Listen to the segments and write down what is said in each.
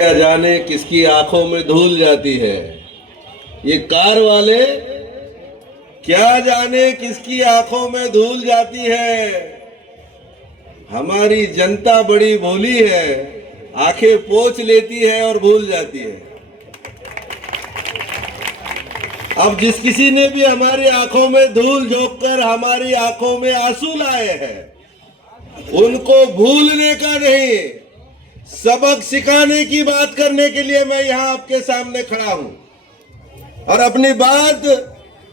क्या जाने किसकी आंखों में धूल जाती है। ये कार वाले क्या जाने किसकी आंखों में धूल जाती है। हमारी जनता बड़ी भोली है, आंखें पोंछ लेती है और भूल जाती है। अब जिस किसी ने भी हमारी आंखों में धूल झोंककर हमारी आंखों में आंसू लाए हैं, उनको भूलने का नहीं, सबक सिखाने की बात करने के लिए मैं यहां आपके सामने खड़ा हूं। और अपनी बात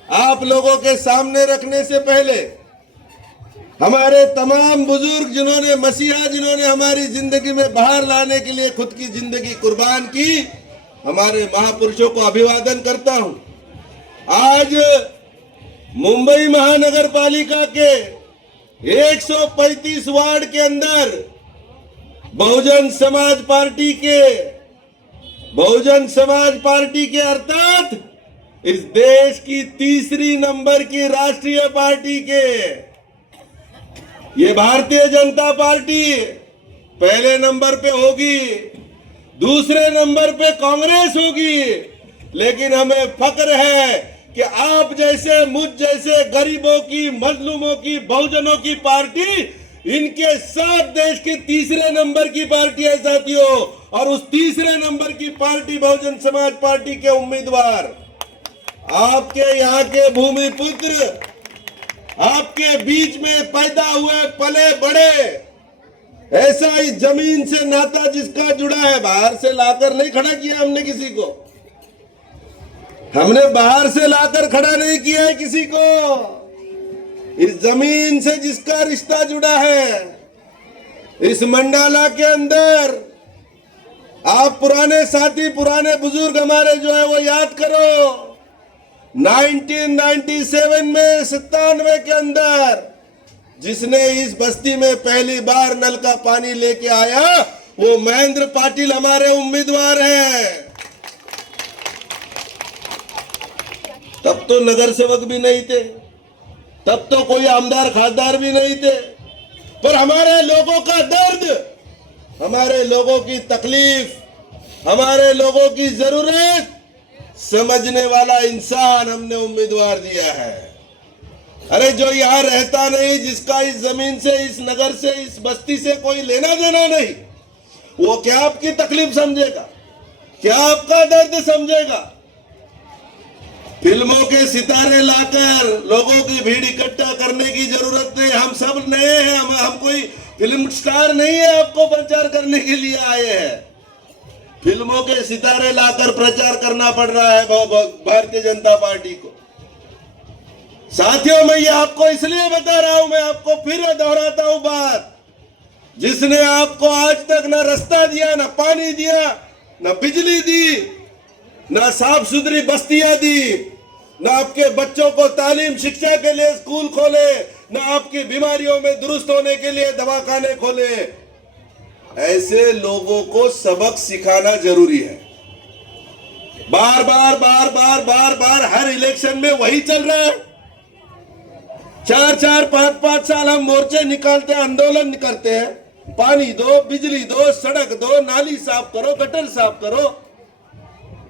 आप लोगों के सामने रखने से पहले हमारे तमाम बुजुर्ग जिन्होंने मसीहा, जिन्होंने हमारी जिंदगी में बाहर लाने के लिए खुद की जिंदगी कुर्बान की, हमारे महापुरुषों को अभिवादन करता हूं। आज मुंबई महानगर पालिका के 135 वार्ड के अंदर बहुजन समाज पार्टी के अर्थात इस देश की तीसरी नंबर की राष्ट्रीय पार्टी के, ये भारतीय जनता पार्टी पहले नंबर पे होगी, दूसरे नंबर पे कांग्रेस होगी। लेकिन हमें फक्र है कि आप जैसे, मुझ जैसे गरीबों की, मजलूमों की, बहुजनों की पार्टी इनके साथ देश के तीसरे नंबर की पार्टी है साथियों। और उस तीसरे नंबर की पार्टी बहुजन समाज पार्टी के उम्मीदवार आपके यहाँ के भूमि पुत्र, आपके बीच में पैदा हुए, पले बड़े, ऐसा इस जमीन से नाता जिसका जुड़ा है, बाहर से लाकर नहीं खड़ा किया हमने किसी को, हमने बाहर से लाकर खड़ा नहीं किया है किसी को। इस जमीन से जिसका रिश्ता जुड़ा है, इस मंडाला के अंदर आप पुराने साथी, पुराने बुजुर्ग हमारे जो है वो याद करो, 1997 में 97 के अंदर जिसने इस बस्ती में पहली बार नल का पानी लेके आया, वो महेंद्र पाटिल हमारे उम्मीदवार हैं। तब तो नगर सेवक भी नहीं थे, तब तो कोई आमदार खासदार भी नहीं थे, पर हमारे लोगों का दर्द, हमारे लोगों की तकलीफ, हमारे लोगों की जरूरत समझने वाला इंसान हमने उम्मीदवार दिया है। अरे जो यहाँ रहता नहीं, जिसका इस जमीन से, इस नगर से, इस बस्ती से कोई लेना देना नहीं, वो क्या आपकी तकलीफ समझेगा, क्या आपका दर्द समझेगा। फिल्मों के सितारे लाकर लोगों की भीड़ इकट्ठा करने की जरूरत नहीं, हम सब नए हैं, हम कोई फिल्म स्टार नहीं है आपको प्रचार करने के लिए आए हैं। फिल्मों के सितारे लाकर प्रचार करना पड़ रहा है भारतीय जनता पार्टी को। साथियों, मैं ये आपको इसलिए बता रहा हूं, मैं आपको फिर दोहराता हूं बात, जिसने आपको आज तक ना रास्ता दिया, ना पानी दिया, ना बिजली दी, ना साफ सुथरी बस्तियां दी, ना आपके बच्चों को तालीम शिक्षा के लिए स्कूल खोले, ना आपकी बीमारियों में दुरुस्त होने के लिए दवाखाने खोले, ऐसे लोगों को सबक सिखाना जरूरी है। बार बार हर इलेक्शन में वही चल रहा है। 4-4, 5-5 साल हम मोर्चे निकालते हैं, आंदोलन करते हैं, पानी दो, बिजली दो, सड़क दो, नाली साफ करो, गटर साफ करो,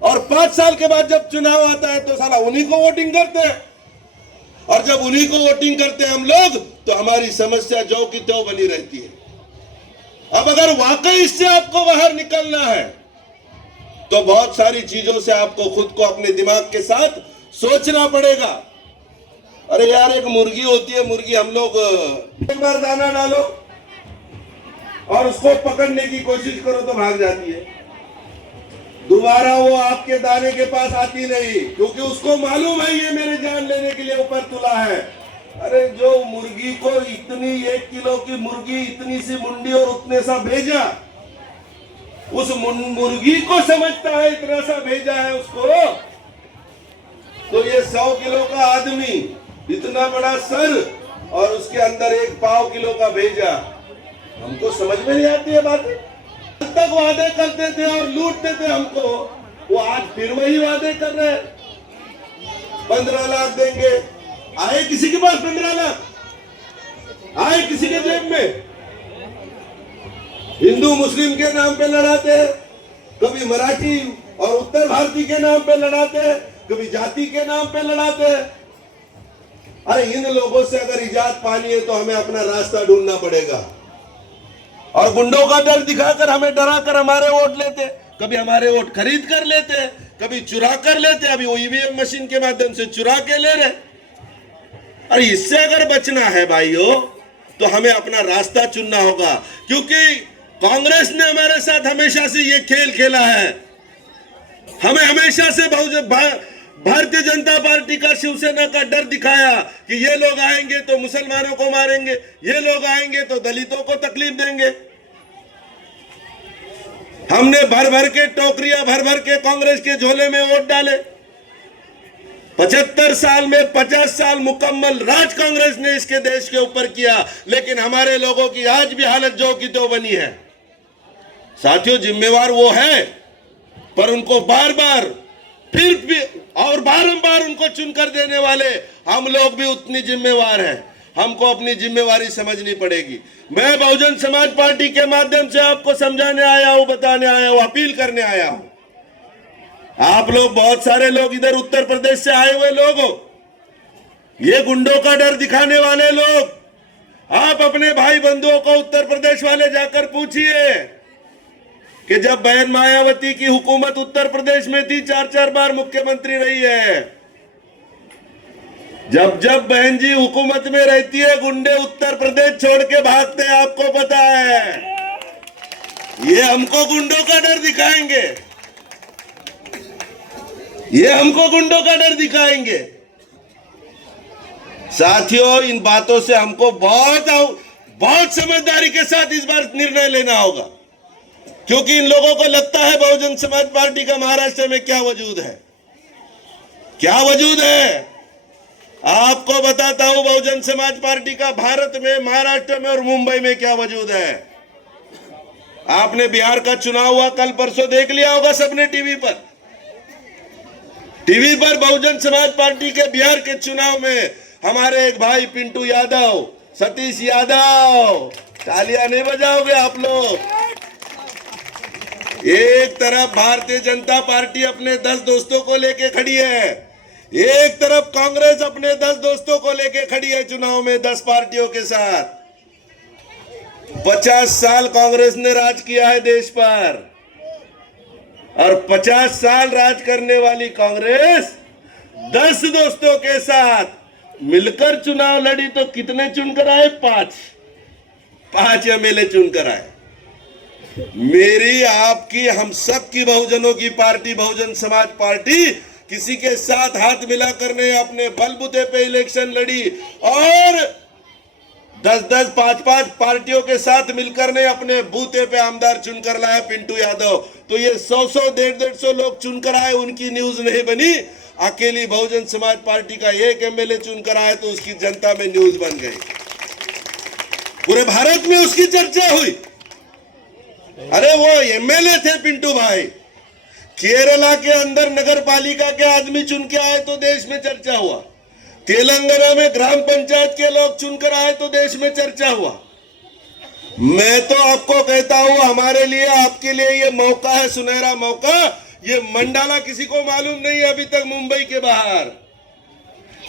और 5 साल के बाद जब चुनाव आता है तो साला उन्हीं को वोटिंग करते हैं। और जब उन्हीं को वोटिंग करते हैं हम लोग, तो हमारी समस्या जो की त्यों बनी रहती है। अब अगर वाकई इससे आपको बाहर निकलना है, तो बहुत सारी चीजों से आपको खुद को अपने दिमाग के साथ सोचना पड़ेगा। अरे यार, एक मुर्गी होती है, मुर्गी हम लोग एक बार दाना डालो और उसको पकड़ने की कोशिश करो तो भाग जाती है, दोबारा वो आपके दाने के पास आती नहीं, क्योंकि उसको मालूम है ये मेरे जान लेने के लिए ऊपर तुला है। अरे जो मुर्गी को इतनी 1 किलो की मुर्गी, इतनी सी मुंडी और उतने सा भेजा, उस मुर्गी को समझता है इतना सा भेजा है उसको, तो ये 100 किलो का आदमी, इतना बड़ा सर और उसके अंदर 1 पाव किलो का भेजा, हमको समझ में नहीं आती है बातें। तक वादे करते थे और लूटते थे हमको, वो आज फिर वही वादे कर रहे हैं। 15 लाख देंगे, आए किसी के पास 15 लाख? आए किसी के जेब में? हिंदू मुस्लिम के नाम पे लड़ाते हैं, कभी मराठी और उत्तर भारतीय के नाम पे लड़ाते हैं, कभी जाति के नाम पे लड़ाते हैं। अरे इन लोगों से अगर इजाजत पानी है तो हमें अपना रास्ता ढूंढना पड़ेगा। और गुंडों का डर दिखाकर हमें डराकर हमारे वोट लेते, कभी हमारे वोट खरीद कर लेते, कभी चुरा कर लेते, अभी वो ईवीएम मशीन के माध्यम से चुरा के ले रहे। अरे इससे अगर बचना है भाइयों तो हमें अपना रास्ता चुनना होगा, क्योंकि कांग्रेस ने हमारे साथ हमेशा से ये खेल खेला है। हमें हमेशा से भारतीय जनता पार्टी का, शिवसेना का डर दिखाया कि ये लोग आएंगे तो मुसलमानों को मारेंगे, ये लोग आएंगे तो दलितों को तकलीफ देंगे। हमने भर भर के टोकरियां भर भर के कांग्रेस के झोले में वोट डाले। 75 साल में 50 साल मुकम्मल राज कांग्रेस ने इसके देश के ऊपर किया, लेकिन हमारे लोगों की आज भी हालत जो की तो बनी है। साथियों, जिम्मेवार वो है, पर उनको बार बार फिर भी और बारंबार उनको चुनकर देने वाले हम लोग भी उतनी जिम्मेवार हैं। हमको अपनी जिम्मेवारी समझनी पड़ेगी। मैं बहुजन समाज पार्टी के माध्यम से आपको समझाने आया हूं, बताने आया हूं, अपील करने आया हूं। आप लोग, बहुत सारे लोग इधर उत्तर प्रदेश से आए हुए लोग हो, ये गुंडों का डर दिखाने वाले लोग, आप अपने भाई बंधुओं को उत्तर प्रदेश वाले जाकर पूछिए कि जब बहन मायावती की हुकूमत उत्तर प्रदेश में थी, 4-4 बार मुख्यमंत्री रही है, जब जब बहन जी हुकूमत में रहती है गुंडे उत्तर प्रदेश छोड़ के भागते हैं, आपको पता है। ये हमको गुंडों का डर दिखाएंगे, ये हमको गुंडों का डर दिखाएंगे। साथियों, इन बातों से हमको बहुत समझदारी के साथ इस बार निर्णय लेना होगा, क्योंकि इन लोगों को लगता है बहुजन समाज पार्टी का महाराष्ट्र में क्या वजूद है, क्या वजूद है। आपको बताता हूं बहुजन समाज पार्टी का भारत में, महाराष्ट्र में और मुंबई में क्या वजूद है। आपने बिहार का चुनाव हुआ, कल परसों देख लिया होगा सबने टीवी पर बहुजन समाज पार्टी के बिहार के चुनाव में हमारे एक भाई पिंटू यादव, सतीश यादव, तालियां नहीं बजाओगे आप लोग। एक तरफ भारतीय जनता पार्टी अपने 10 दोस्तों को लेके खड़ी है, एक तरफ कांग्रेस अपने 10 दोस्तों को लेके खड़ी है चुनाव में 10 पार्टियों के साथ। 50 साल कांग्रेस ने राज किया है देश पर, और 50 साल राज करने वाली कांग्रेस 10 दोस्तों के साथ मिलकर चुनाव लड़ी तो कितने चुनकर आए? 5 एमएलए चुनकर आए। मेरी, आपकी, हम सब की बहुजनों की पार्टी बहुजन समाज पार्टी किसी के साथ हाथ मिलाकर ने अपने बलबूते पे इलेक्शन लड़ी, और 10-10, 5-5 पार्टियों के साथ मिलकर ने अपने बूते पे आमदार चुनकर लाया पिंटू यादव। तो ये 100-100, 150-150 लोग चुनकर आए, उनकी न्यूज नहीं बनी। अकेली बहुजन समाज पार्टी का एक एमएलए चुनकर आए तो उसकी जनता में न्यूज बन गई, पूरे भारत में उसकी चर्चा हुई। अरे वो एमएलए थे पिंटू भाई, केरला के अंदर नगर पालिका के आदमी चुन के आए तो देश में चर्चा हुआ, तेलंगाना में ग्राम पंचायत के लोग चुनकर आए तो देश में चर्चा हुआ। मैं तो आपको कहता हूं, हमारे लिए, आपके लिए ये मौका है, सुनहरा मौका। ये मंडाला किसी को मालूम नहीं है अभी तक मुंबई के बाहर।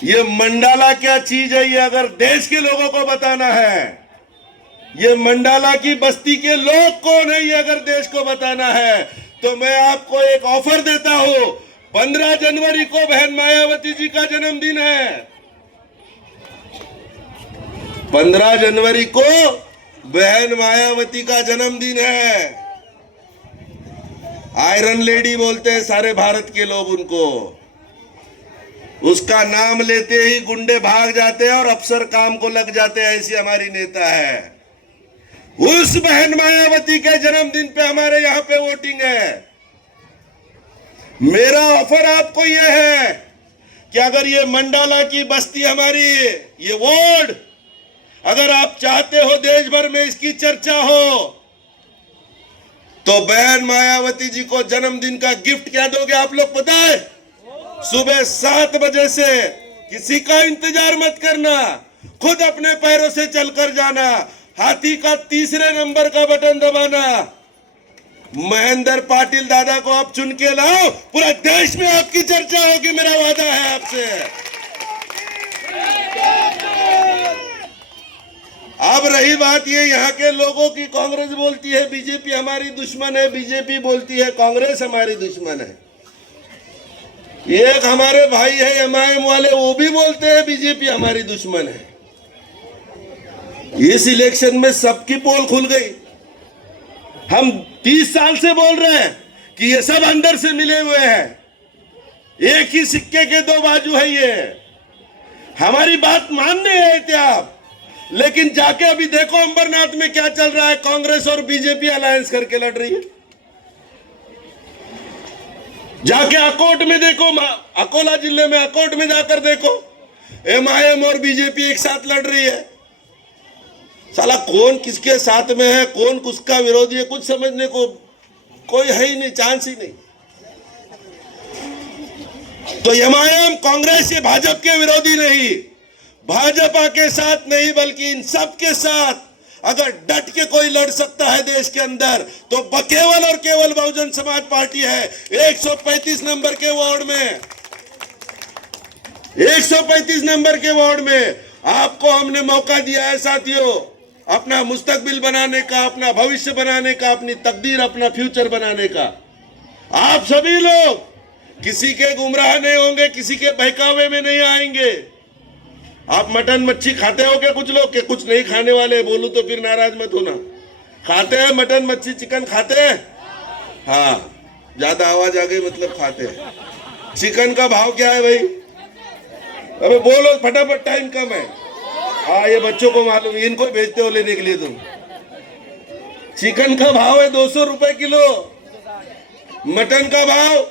ये मंडाला क्या चीज है, ये अगर देश के लोगों को बताना है, ये मंडाला की बस्ती के लोग कौन है, ये अगर देश को बताना है, तो मैं आपको एक ऑफर देता हूं। 15 जनवरी को बहन मायावती जी का जन्मदिन है। 15 जनवरी को बहन मायावती का जन्मदिन है। आयरन लेडी बोलते हैं सारे भारत के लोग उनको। उसका नाम लेते ही गुंडे भाग जाते हैं और अफसर काम को लग जाते हैं, ऐसी हमारी नेता है। उस बहन मायावती के जन्मदिन पे हमारे यहाँ पे वोटिंग है। मेरा ऑफर आपको यह है कि अगर ये मंडाला की बस्ती हमारी, ये वार्ड, अगर आप चाहते हो देश भर में इसकी चर्चा हो, तो बहन मायावती जी को जन्मदिन का गिफ्ट क्या दोगे आप लोग पता है? सुबह 7 बजे से किसी का इंतजार मत करना, खुद अपने पैरों से चलकर जाना, हाथी का 3रे नंबर का बटन दबाना, महेंद्र पाटिल दादा को आप चुन के लाओ, पूरा देश में आपकी चर्चा होगी, मेरा वादा है आपसे। अब रही बात ये यहाँ के लोगों की, कांग्रेस बोलती है बीजेपी हमारी दुश्मन है, बीजेपी बोलती है कांग्रेस हमारी दुश्मन है। एक हमारे भाई है एमआईएम वाले, वो भी बोलते हैं बीजेपी हमारी दुश्मन है। इस इलेक्शन में सबकी पोल खुल गई। हम 30 साल से बोल रहे हैं कि ये सब अंदर से मिले हुए हैं, एक ही सिक्के के दो बाजू है ये। हमारी बात मानने आए थे आप, लेकिन जाके अभी देखो अंबरनाथ में क्या चल रहा है। कांग्रेस और बीजेपी अलायंस करके लड़ रही है। जाके अकोट में देखो, अकोला जिले में अकोट में जाकर देखो, एमआईएम और बीजेपी एक साथ लड़ रही है। साला कौन किसके साथ में है, कौन किसका विरोधी है, कुछ समझने को कोई है ही नहीं, चांस ही नहीं। तो एमआईएम कांग्रेस ये भाजपा के विरोधी नहीं, भाजपा के साथ नहीं, बल्कि इन सब के साथ अगर डट के कोई लड़ सकता है देश के अंदर तो केवल और केवल बहुजन समाज पार्टी है। 135 नंबर के वार्ड में, 135 नंबर के वार्ड में आपको हमने मौका दिया है साथियों, अपना मुस्तकबिल बनाने का, अपना भविष्य बनाने का, अपनी तकदीर, अपना फ्यूचर बनाने का। आप सभी लोग किसी के गुमराह नहीं होंगे, किसी के बहकावे में नहीं आएंगे। आप मटन मच्छी खाते हो क्या कुछ लोग, के कुछ नहीं खाने वाले बोलूं तो फिर नाराज मत होना। खाते हैं मटन मच्छी चिकन खाते हैं? हाँ, ज्यादा आवाज आ गई मतलब खाते हैं। चिकन का भाव क्या है भाई? अबे बोलो फटाफट, टाइम कम है। हाँ, ये बच्चों को मालूम, इनको भेजते हो लेने के लिए तुम। चिकन का भाव है 200 रुपए किलो, मटन का भाव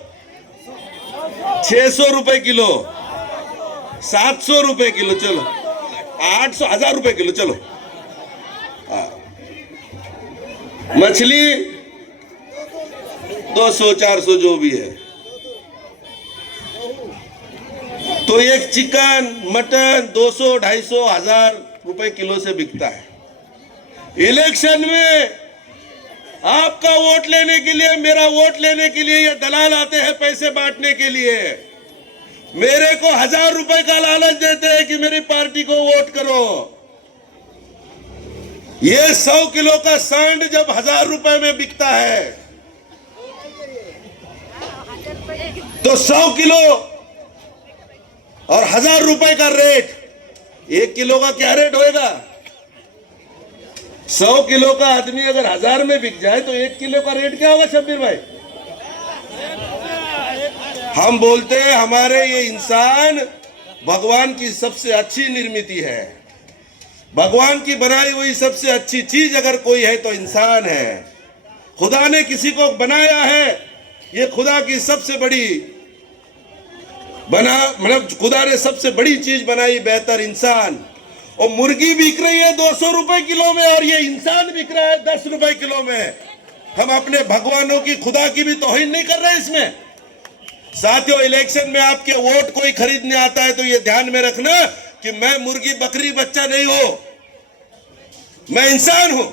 600 रुपए किलो, 700 रुपए किलो, चलो 800, 1000 रुपए किलो, चलो। मछली 200, 400 जो भी है। तो एक चिकन मटन 200, 250, 1000 रुपए किलो से बिकता है। इलेक्शन में आपका वोट लेने के लिए, मेरा वोट लेने के लिए ये दलाल आते हैं पैसे बांटने के लिए। मेरे को 1000 रुपए का लालच देते हैं कि मेरी पार्टी को वोट करो। ये 100 किलो का सांड जब 1000 रुपए में बिकता है तो 100 किलो और 1000 रुपए का रेट, 1 किलो का क्या रेट होएगा? 100 किलो का आदमी अगर 1000 में बिक जाए तो 1 किलो का रेट क्या होगा शब्बीर भाई? हम बोलते हैं हमारे ये इंसान भगवान की सबसे अच्छी निर्मिति है। भगवान की बनाई हुई सबसे अच्छी चीज अगर कोई है तो इंसान है। खुदा ने किसी को बनाया है, ये खुदा की सबसे बड़ी मतलब खुदा ने सबसे बड़ी चीज बनाई, बेहतर इंसान। और मुर्गी बिक रही है 200 रुपए किलो में और ये इंसान बिक रहा है 10 रुपए किलो में। हम अपने भगवानों की, खुदा की भी तौहीन नहीं कर रहे इसमें। साथियों, इलेक्शन में आपके वोट कोई खरीदने आता है तो ये ध्यान में रखना कि मैं मुर्गी बकरी बच्चा नहीं हूं, मैं इंसान हूं।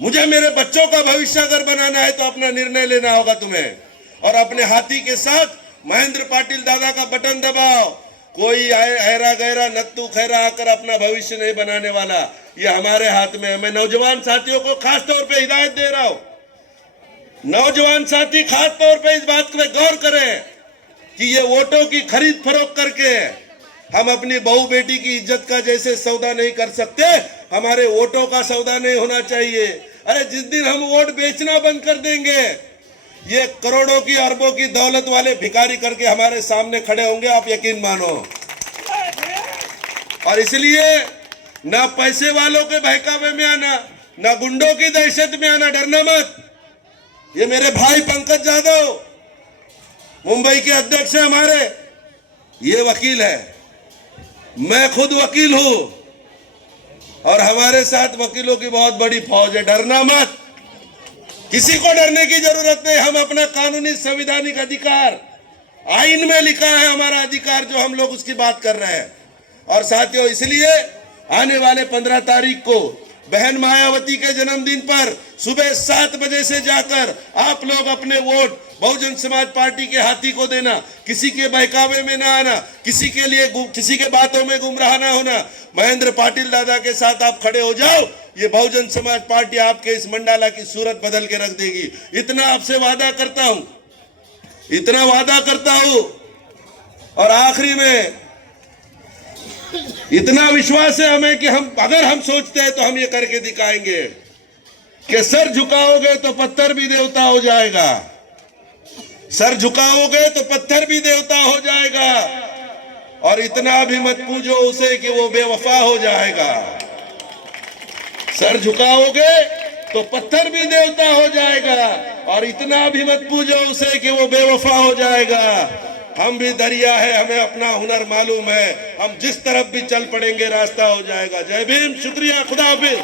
मुझे मेरे बच्चों का भविष्य अगर बनाना है तो अपना निर्णय लेना होगा तुम्हें, और अपने हाथी के साथ महेंद्र पाटिल दादा का बटन दबाओ। कोई हैरा गहरा नत्तू खैरा आकर अपना भविष्य नहीं बनाने वाला, ये हमारे हाथ में है। मैं नौजवान साथियों को खास तौर पे हिदायत दे रहा हूं, नौजवान साथी खास तौर पे इस बात पे गौर करें कि ये वोटों की खरीद फरोख्त करके हम अपनी बहू बेटी की इज्जत का जैसे सौदा नहीं कर सकते, हमारे वोटों का सौदा नहीं होना चाहिए। अरे जिस दिन हम वोट बेचना बंद कर देंगे, ये करोड़ों की अरबों की दौलत वाले भिखारी करके हमारे सामने खड़े होंगे, आप यकीन मानो। और इसलिए ना पैसे वालों के बहकावे में आना, ना गुंडों की दहशत में आना, डरना मत। ये मेरे भाई पंकज यादव मुंबई के अध्यक्ष है हमारे, ये वकील है, मैं खुद वकील हूं और हमारे साथ वकीलों की बहुत बड़ी फौज है। डरना मत, किसी को डरने की जरूरत नहीं। हम अपना कानूनी संवैधानिक अधिकार, आइन में लिखा है हमारा अधिकार, जो हम लोग उसकी बात कर रहे हैं। और साथियों, इसलिए आने वाले 15 तारीख को बहन मायावती के जन्मदिन पर सुबह 7 बजे से जाकर आप लोग अपने वोट बहुजन समाज पार्टी के हाथी को देना, किसी के बहकावे में ना आना, किसी के बातों में गुमराह ना होना। महेंद्र पाटिल दादा के साथ आप खड़े हो जाओ, ये बहुजन समाज पार्टी आपके इस मंडाला की सूरत बदल के रख देगी। इतना आपसे वादा करता हूं, इतना वादा करता हूं। और आखिरी में इतना विश्वास है हमें कि अगर हम सोचते हैं तो हम ये करके दिखाएंगे कि सर झुकाओगे तो पत्थर भी देवता हो जाएगा, सर झुकाओगे तो पत्थर भी देवता हो जाएगा। और इतना भी मत पूछो उसे कि वो बेवफा हो जाएगा। सर झुकाओगे तो पत्थर भी देवता हो जाएगा, और इतना भी मत पूछो उसे कि वो बेवफा हो जाएगा। हम भी दरिया है, हमें अपना हुनर मालूम है, हम जिस तरफ भी चल पड़ेंगे रास्ता हो जाएगा। जय भीम, शुक्रिया, खुदा हाफिज।